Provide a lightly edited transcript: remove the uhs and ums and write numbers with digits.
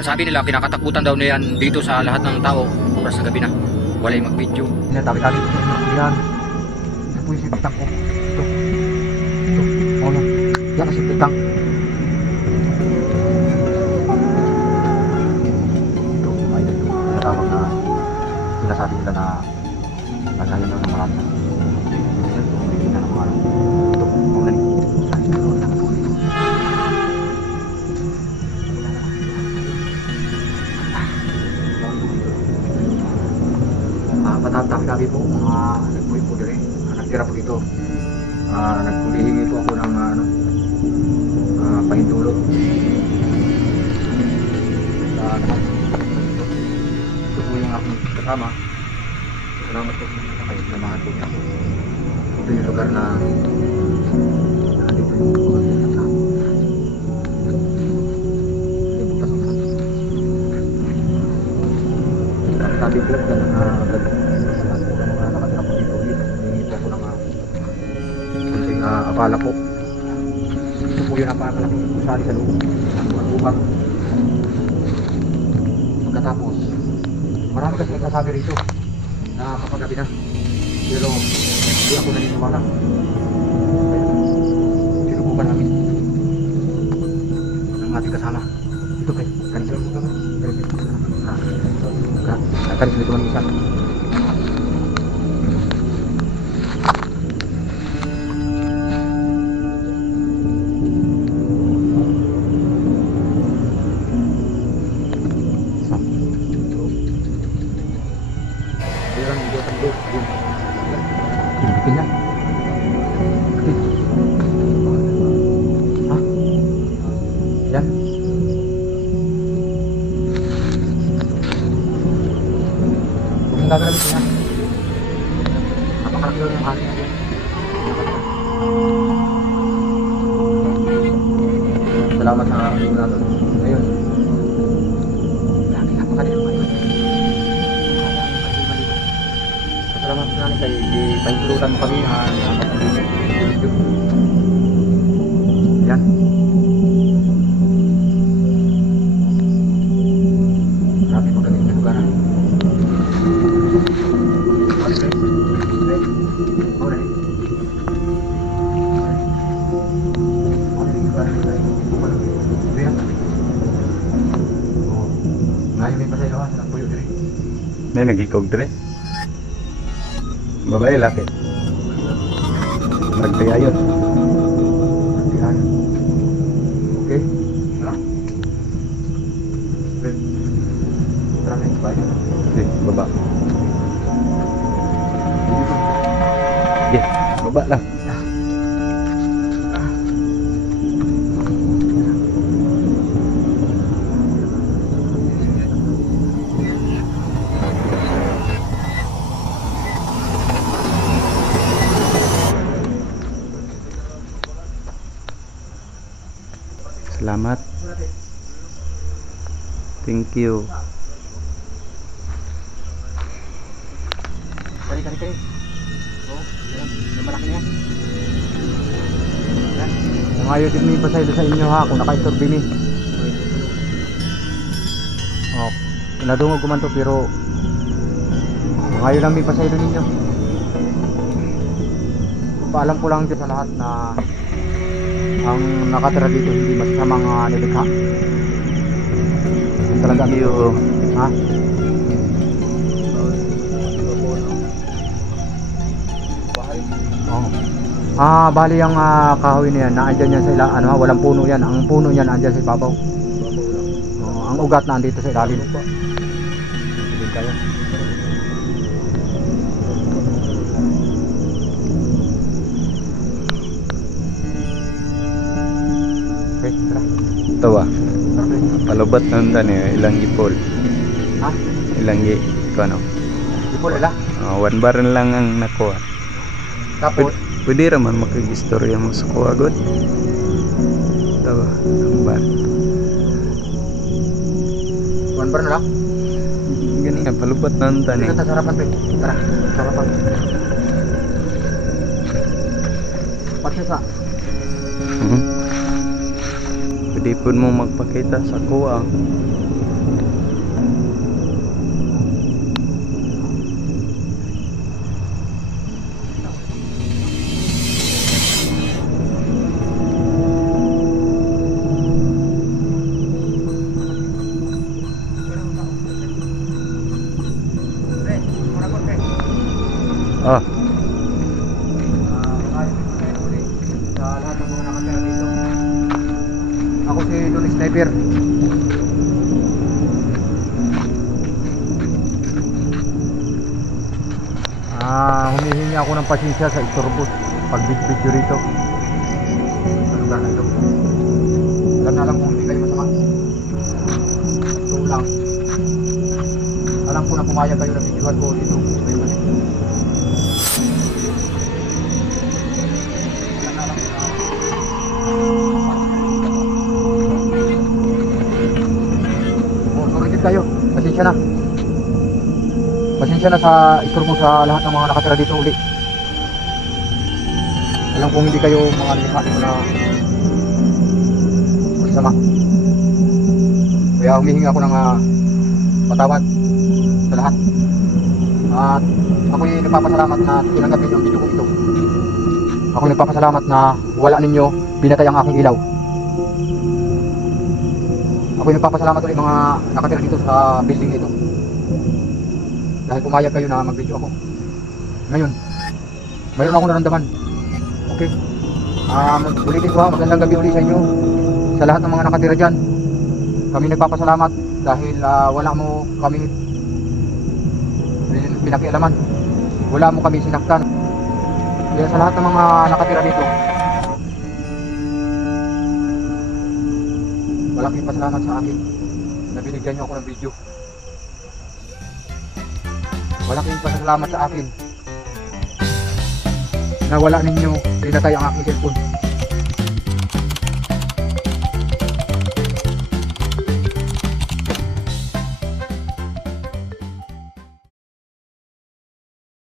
Ang sabi nila, kinakatakutan daw na yan dito sa lahat ng tao oras sa gabi na. Wala yung mag-video. Tabi-tabi ko yan. Ito po yung sipitang ko. Ito. Oo yan. Yan ang sipitang. Ito, may tinatawag na sinasabi nila na naghayan daw ng marami na. Ito, hindi na ng marami. Ito, huwag na nito. Tabi-tabi po, mga nagpuwi po dito, nagtira po dito. Nagpulihingi po ako ng pahintulot sa lahat. Ito po yung aking kasama. Salamat po sa kayo, sinamahan po niya ako. Ito yung lugar na nandito yung lugar na kasama. Ito yung butas ang tabi po apala po. Ito po yung napakalaking gusali sa loob ng magbuhat. Pagkatapos, marami kasi nagsasabi rito na kapag gabi na, pero hindi ako naniniwala. Sinubukan namin ng ating kasama. Ito kayo, kanisila mo kami. Kanisila ito man isa. Gagawin ko yan. Napakalaki yung hangin natin. Salamat sa aking natin. Ayun. Lagi napakali yung hangin. Salamat sa natin kay pahintulutan mo kami. Yan. Grabe magaling na lugar. May nagikog dire. Babae laki. Magtigayon. Okay. Tara na babae. Okay, baba. Okay, baba lang. Salamat. Thank you. Kali. Oh, yan malaki yan. Kung ayaw din may pasaylo sa inyo ha, kung naka-istorbi ni. Oh, nadungog ko man to pero kung ayaw lang may pasaylo ninyo. Paalam ko lang dito sa lahat na ang nakatira dito hindi masasamang nilikha. Talaga you. Ha? Oh. Bali ang kahoy na yan, naandyan yan sa ilalim, walang puno yan. Ang puno yan naandyan sa ibabaw. Ang ugat na andito sa ilalim. Hindi kaya. Okay, tara. Ito ba? Palubat nanda niya ilang ipol. Ha? Ilang ano? Ipol ila? One bar lang ang nakuha. Tapos? Pwede raman makag-istorya mo sa kuha god. Ito ba? Ang bar. One bar na lang? Ganyan, palubat nanda niya. Dito sa sarapan pe. Tara, sarapan. Pagsisa. Pwede po mo magpakita sa kuha. Oh. Sa lahat ng mga nakatira dito. Ako si Don Sniper. Humihingi ako ng pasensya sa istorbo pag video rito. Sa lugar na ito. Alam na alam kung hindi kayo masama. Ito lang. Alam ko na pumayag kayo ng videohan ko dito. Kayo kasi. Alam na alam ko na. Sorry din kayo. Pasensya na. Pasensya na sa istorbo sa lahat ng mga nakatira dito uli. Alam kong hindi kayo mga lihanin na magsama. Kaya humihingi ako ng patawad sa lahat. At ako'y nagpapasalamat na tinanggap ninyo ang video ko ito. Ako'y nagpapasalamat na wala ninyo binatay ang aking ilaw. Ako'y nagpapasalamat ulit mga nakatira dito sa building nito. Dahil pumayag kayo na mag-video ako. Ngayon, mayroon akong naramdaman. Okay. Ulitin ko ha, magandang gabi ulit sa inyo. Sa lahat ng mga nakatira dyan. Kami nagpapasalamat dahil wala mo kami pinakialaman. Wala mo kami sinaktan. Kaya sa lahat ng mga nakatira dito, malaking pasalamat sa akin na binigyan nyo ako ng video. Malaking pasalamat sa akin na wala ninyo pinatay ang aking cellphone.